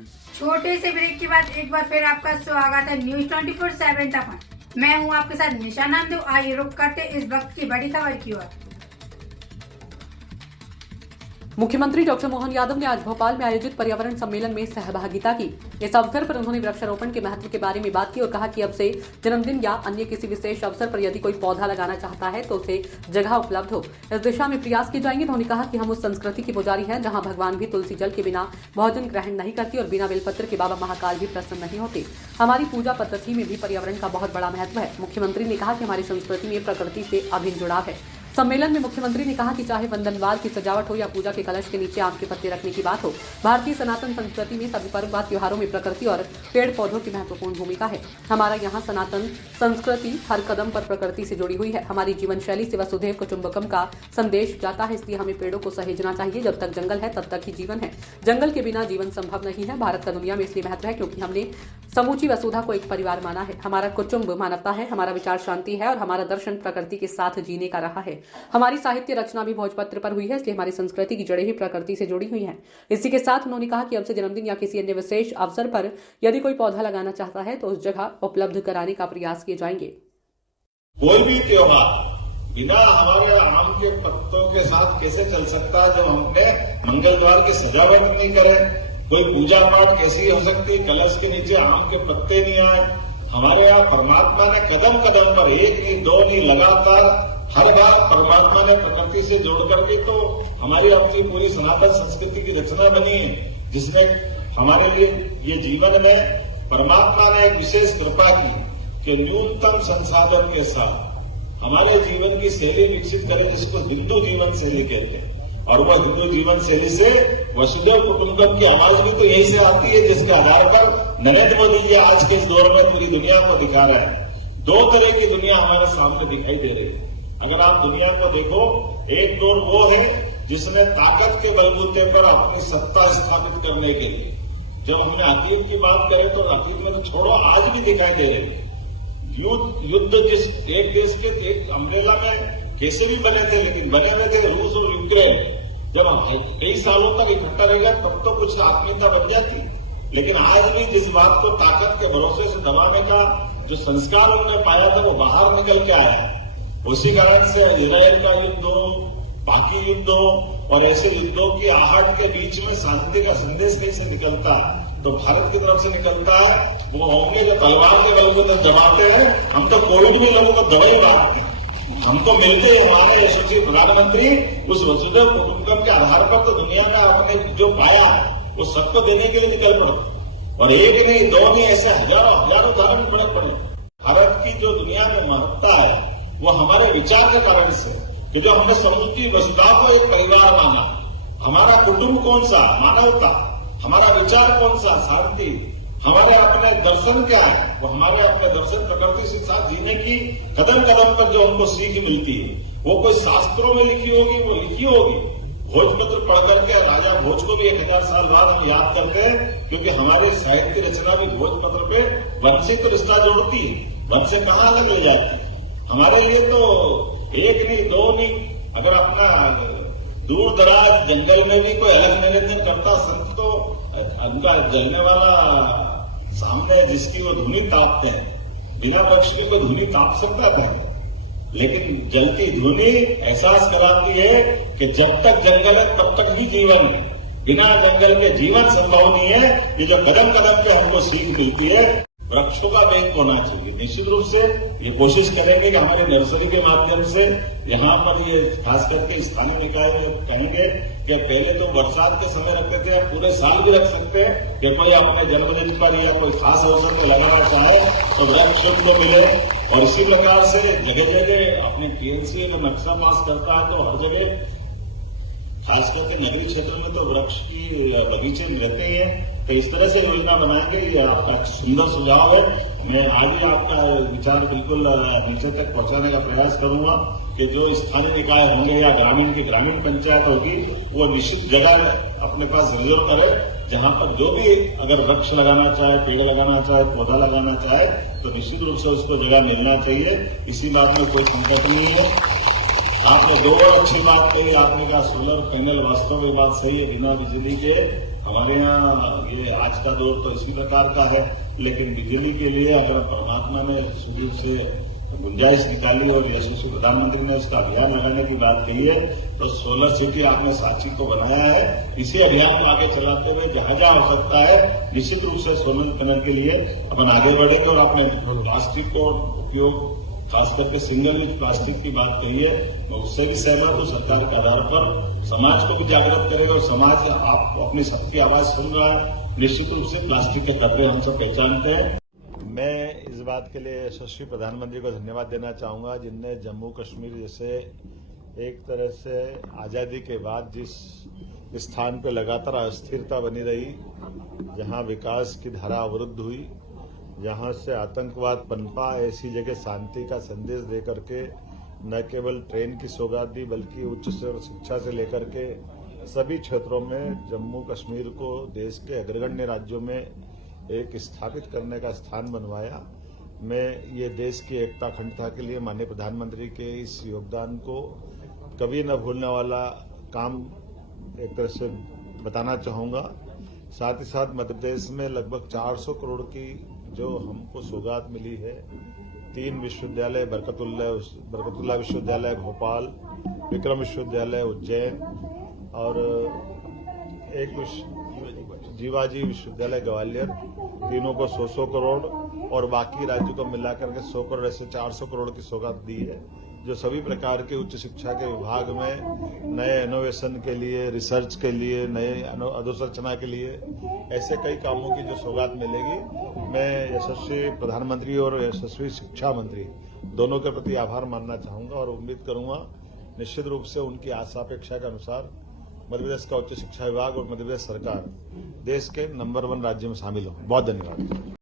छोटे से ब्रेक के बाद एक बार फिर आपका स्वागत है न्यूज 24/7 तक। मैं हूं आपके साथ निशा नामदेव। आइए रुक करते इस वक्त की बड़ी खबर की ओर। मुख्यमंत्री डॉक्टर मोहन यादव ने आज भोपाल में आयोजित पर्यावरण सम्मेलन में सहभागिता की। इस अवसर पर उन्होंने वृक्षारोपण के महत्व के बारे में बात की और कहा कि अब से जन्मदिन या अन्य किसी विशेष अवसर पर यदि कोई पौधा लगाना चाहता है तो उसे जगह उपलब्ध हो, इस दिशा में प्रयास किए जाएंगे। उन्होंने कहा कि हम उस संस्कृति के पुजारी हैं जहां भगवान भी तुलसी जल के बिना भोजन ग्रहण नहीं करती और बिना बेलपत्र के बाबा महाकाल भी प्रसन्न नहीं होते। हमारी पूजा पद्धति में भी पर्यावरण का बहुत बड़ा महत्व है। मुख्यमंत्री ने कहा कि हमारी संस्कृति में प्रकृति से अभिन्न जुड़ाव है। सम्मेलन में मुख्यमंत्री ने कहा कि चाहे वंदनवाल की सजावट हो या पूजा के कलश के नीचे आम के पत्ते रखने की बात हो, भारतीय सनातन संस्कृति में सभी पर्व व त्योहारों में प्रकृति और पेड़ पौधों की महत्वपूर्ण भूमिका है। हमारा यहाँ सनातन संस्कृति हर कदम पर प्रकृति से जुड़ी हुई है। हमारी जीवन शैली से वसुधैव कुटुंबकम का संदेश जाता है, इसलिए हमें पेड़ों को सहेजना चाहिए। जब तक जंगल है तब तक ही जीवन है। जंगल के बिना जीवन संभव नहीं है। भारत का दुनिया में इसलिए महत्व है क्योंकि हमने समूची वसुधा को एक परिवार माना है। हमारा कुटुंब मानवता है, हमारा विचार शांति है और हमारा दर्शन प्रकृति के साथ जीने का रहा है। हमारी साहित्य रचना भी भोजपत्र पर हुई है, इसलिए हमारी संस्कृति की जड़ें ही प्रकृति से जुड़ी हुई हैं। इसी के साथ उन्होंने कहा कि अब से जन्मदिन या किसी अन्य विशेष अवसर पर यदि कोई पौधा लगाना चाहता है तो उस जगह उपलब्ध कराने का प्रयास किए जाएंगे। कोई भी त्योहार बिना हमारे आम के पत्तों के साथ कैसे चल सकता है, जब हमने मंगल द्वार की सजावट नहीं करे। कोई पूजा पाठ कैसी हो सकती है, कलश के नीचे आम के पत्ते नहीं आए। हमारे यहाँ परमात्मा ने कदम कदम पर, एक नहीं दो नहीं, लगातार हर बार परमात्मा ने प्रकृति से जोड़ करके तो हमारी अपनी पूरी सनातन संस्कृति की रचना बनी है, जिसमें हमारे लिए ये जीवन में परमात्मा ने एक विशेष कृपा की कि न्यूनतम संसाधन के साथ हमारे जीवन की शैली विकसित करें, जिसको हिंदू जीवन शैली कहते हैं। और वह हिंदू जीवन शैली से वसुधैव कुटुंबकम की आवाज भी तो यही से आती है, जिसके आधार पर नरेंद्र मोदी जी आज के इस दौर में पूरी दुनिया को दिखा रहे हैं। दो तरह की दुनिया हमारे सामने दिखाई दे रही है। अगर आप दुनिया को देखो, एक दौर वो है जिसने ताकत के बलबूते पर अपनी सत्ता स्थापित करने के लिए, जब हमने अतीत की बात करें तो अतीत में तो छोड़ो, आज भी दिखाई दे रहे हैं। युद्ध जिस एक देश के एक अम्ब्रेला में कैसे भी बने थे, लेकिन बने हुए थे रूस और यूक्रेन। जब कई सालों तक इकट्ठा रहेगा तब तो कुछ आत्मीयता बन जाती, लेकिन आज भी जिस बात को ताकत के भरोसे से दबाने का जो संस्कार उन्होंने पाया था वो बाहर निकल के आया है। उसी कारण से इजराइल का युद्ध हो, बाकी युद्ध हो, और ऐसे युद्धों की आहट के बीच में शांति का संदेश कैसे निकलता है, तो भारत की तरफ से निकलता है। वो होंगे जो तलवार के बल को दबाते हैं। हम तो कोविड में लोगों को दवाई बांटते हैं, हमको मिलते हमारे यशस्वी प्रधानमंत्री उस वसुधैव कुटुंबकम के आधार पर तो दुनिया में आपने जो पाया है वो सबको देने के लिए निकल पड़े। और एक नहीं दो नहीं, ऐसे हजारों उदाहरण पड़े। भारत की जो दुनिया में महत्ता है वो हमारे विचार के कारण से, कि जो हमने समूची वसुधा को एक परिवार माना। हमारा कुटुंब कौन सा, मानवता। हमारा विचार कौन सा, शांति। हमारे अपने दर्शन क्या है, वो हमारे अपने दर्शन प्रकृति के साथ जीने की कदम कदम पर जो हमको सीख मिलती है, वो कोई शास्त्रों में लिखी होगी, वो लिखी होगी। भोजपत्र पढ़ करके राजा भोज को भी 1000 साल बाद हम याद करते हैं, क्योंकि हमारी साहित्य रचना भी भोजपत्र पे वन से तो रिश्ता जोड़ती है, वन से कहाँ अलग ले जाती है। हमारे लिए तो एक नहीं दो नहीं, अगर अपना दूर दराज जंगल में भी कोई अलग निरंजन करता संत तो उनका जलने वाला सामने जिसकी वो धुनी तापते हैं, बिना वृक्ष की कोई धुनी ताप सकता था, लेकिन जलती धुनी एहसास कराती है कि जब तक जंगल है तब तक ही जीवन है। बिना जंगल के जीवन संभव नहीं है। ये जो कदम कदम पे हमको सीख मिलती है, वृक्षों का बैंक होना चाहिए। निश्चित रूप से ये कोशिश करेंगे कि हमारे नर्सरी के माध्यम से यहाँ पर ये खास करके स्थानीय निकाय में कहेंगे कि पहले तो बरसात के समय रखते थे, अब पूरे साल भी रख सकते हैं कि कोई अपने जन्मदिन पर या कोई खास अवसर पर लगाना चाहे तो वृक्ष को मिले। और इसी प्रकार से जगह जगह अपने टीएमसी में नक्शा पास करता है तो हर जगह खास करके नगरीय क्षेत्र में तो वृक्ष की बगीचे रहते ही हैं। तो इस तरह से योजना बनाएंगे। ये आपका सुंदर सुझाव है। मैं आगे आपका विचार बिल्कुल नीचे तक पहुंचाने का प्रयास करूंगा कि जो स्थानीय निकाय होंगे या ग्रामीण की ग्रामीण पंचायत होगी, वो निश्चित जगह अपने पास रिजर्व करे, जहां पर जो भी अगर वृक्ष लगाना चाहे, पेड़ लगाना चाहे, पौधा लगाना चाहे, तो निश्चित रूप से उसको जगह मिलना चाहिए। इसी बात में कोई संकट नहीं है। आपने दो और अच्छी बात कही। आपने कहा सोलर पैनल वास्तव में बात सही है, बिना बिजली के हमारे यहाँ ये आज का दौर तो इसी प्रकार का है, लेकिन बिजली के लिए अगर परमात्मा ने शुरू से गुंजाइश निकाली और यशस्वी प्रधानमंत्री ने उसका अभियान लगाने की बात कही है, तो सोलर सिटी आपने सांची को बनाया है। इसी अभियान को आगे चलाते हुए जहां जहां हो सकता है निश्चित रूप से सोलर पैनल के लिए अपन आगे बढ़ेंगे। और आपने प्लास्टिक को उपयोग खास करके सिंगल यूज प्लास्टिक की बात कही है, मैं उससे भी सहमत हूँ। सरकार के आधार पर समाज को भी जागृत करेगा और समाज आप अपनी सबकी आवाज सुन रहा है। निश्चित रूप से प्लास्टिक के खतरे हम सब पहचानते हैं। मैं इस बात के लिए यशस्वी प्रधानमंत्री को धन्यवाद देना चाहूंगा, जिनने जम्मू कश्मीर जैसे एक तरह से आज़ादी के बाद जिस स्थान पर लगातार अस्थिरता बनी रही, जहां विकास की धारा अवरुद्ध हुई, जहां से आतंकवाद पनपा, ऐसी जगह शांति का संदेश देकर के न केवल ट्रेन की सौगात दी बल्कि उच्च शिक्षा से लेकर के सभी क्षेत्रों में जम्मू कश्मीर को देश के अग्रगण्य राज्यों में एक स्थापित करने का स्थान बनवाया। मैं ये देश की एकता अखंडता के लिए माननीय प्रधानमंत्री के इस योगदान को कभी न भूलने वाला काम एक तरह से बताना चाहूँगा। साथ ही साथ मध्य प्रदेश में लगभग 400 करोड़ की जो हमको सौगात मिली है, 3 विश्वविद्यालय बरकतुल्लाह विश्वविद्यालय भोपाल, विक्रम विश्वविद्यालय उज्जैन और एक जीवाजी विश्वविद्यालय ग्वालियर, तीनों को 100 करोड़ और बाकी राज्यों को मिलाकर के 100 करोड़ ऐसे 400 करोड़ की सौगात दी है, जो सभी प्रकार के उच्च शिक्षा के विभाग में नए इनोवेशन के लिए, रिसर्च के लिए, नए अधोसंरचना के लिए ऐसे कई कामों की जो सौगात मिलेगी। मैं यशस्वी प्रधानमंत्री और यशस्वी शिक्षा मंत्री दोनों के प्रति आभार मानना चाहूंगा और उम्मीद करूंगा निश्चित रूप से उनकी आशा अपेक्षा के अनुसार मध्य प्रदेश का उच्च शिक्षा विभाग और मध्य प्रदेश सरकार देश के नंबर 1 राज्य में शामिल हो। बहुत धन्यवाद।